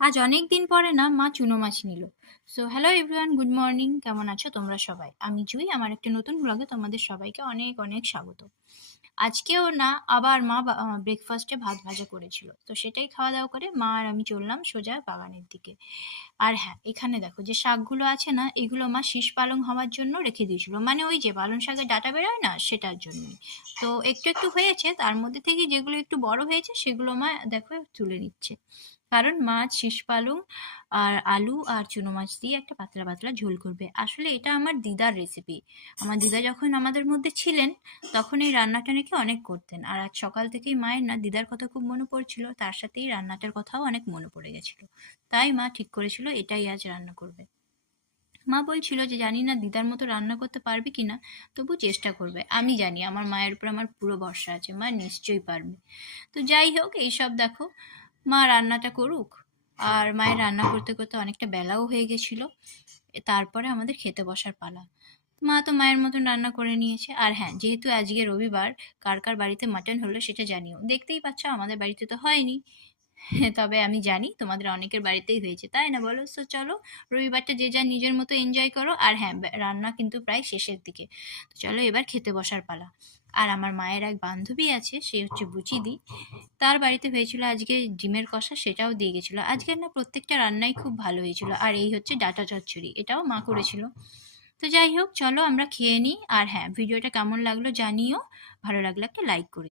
আজ অনেক দিন পরে না মা চুনো মাছ নিল। So hello everyone, good morning. কেমন আছো তোমরা সবাই? আমি জুই, আমার একটা নতুন ব্লগে তোমাদের সবাইকে অনেক অনেক স্বাগত। আজকেও না আবার মা ব্রেকফাস্টে ভাত ভাজা করেছিল, তো সেটাই খাওয়া দাওয়া করে মা আর আমি চললাম সোজা বাগানের দিকে। আর হ্যাঁ, এখানে দেখো যে শাকগুলো আছে না, এগুলো মা শীষ পালং হওয়ার জন্য রেখে দিয়েছিল, মানে ওই যে পালং শাকের ডাঁটা বেরোয় না, সেটার জন্যই। তো একটু একটু হয়েছে, তার মধ্যে থেকে যেগুলো একটু বড় হয়েছে সেগুলো মা দেখো তুলে নিচ্ছে। কারণ মাছ শীষ পালং আর আলু আর চুনো মাছ দিয়ে একটা পাতলা পাতলা ঝোল করবে। আসলে এটা আমার দিদার রেসিপি। আমার দিদা যখন আমাদের মধ্যে ছিলেন তখন এই রান্নাটা নাকি অনেক করতেন। আর আজ সকাল থেকেই মায়ের না দিদার কথা খুব মনে পড়ছিল, তার সাথেই রান্নাটার কথাও অনেক মনে পড়ে গেছিল। তাই মা ঠিক করেছিল এটাই আজ রান্না করবে। মা বলছিল যে জানি না দিদার মতো রান্না করতে পারবে কিনা, তবু চেষ্টা করবে। আমি জানি আমার মায়ের উপর আমার পুরো ভরসা আছে, মা নিশ্চয়ই পারবে। তো যাই হোক, এইসব দেখো, মা রান্নাটা করুক। আর মায়ের রান্না করতে করতে অনেকটা বেলাও হয়ে গেছিল। তারপরে আমাদের খেতে বসার পালা। মা তো মায়ের মতন রান্না করে নিয়েছে। আর হ্যাঁ, যেহেতু আজকে রবিবার, কার কার বাড়িতে মাটন হলো সেটা জানিও। দেখতেই পাচ্ছ আমাদের বাড়িতে তো হয়নি। তবে আমি জানি তোমাদের অনেকের বাড়িতেই হয়েছে, তাই না বলো? সো চলো, রবিবারটা যে যার নিজের মতো এনজয় করো। আর হ্যাঁ, রান্না কিন্তু প্রায় শেষের দিকে। তো চলো এবার খেতে বসার পালা। আর আমার মায়ের এক বান্ধবী আছে, সে হচ্ছে বুচিদি। তার বাড়িতে হয়েছিল আজকে ডিমের কষা, সেটাও দিয়ে গেছিল। আজকের না প্রত্যেকটা রান্নাই খুব ভালো হয়েছিল। আর এই হচ্ছে ডাটা চচ্চড়ি, এটাও মা করেছিল। তো যাই হোক, চলো আমরা খেয়ে নিই। আর হ্যাঁ, ভিডিওটা কেমন লাগলো জানিও। ভালো লাগলে একটা লাইক করে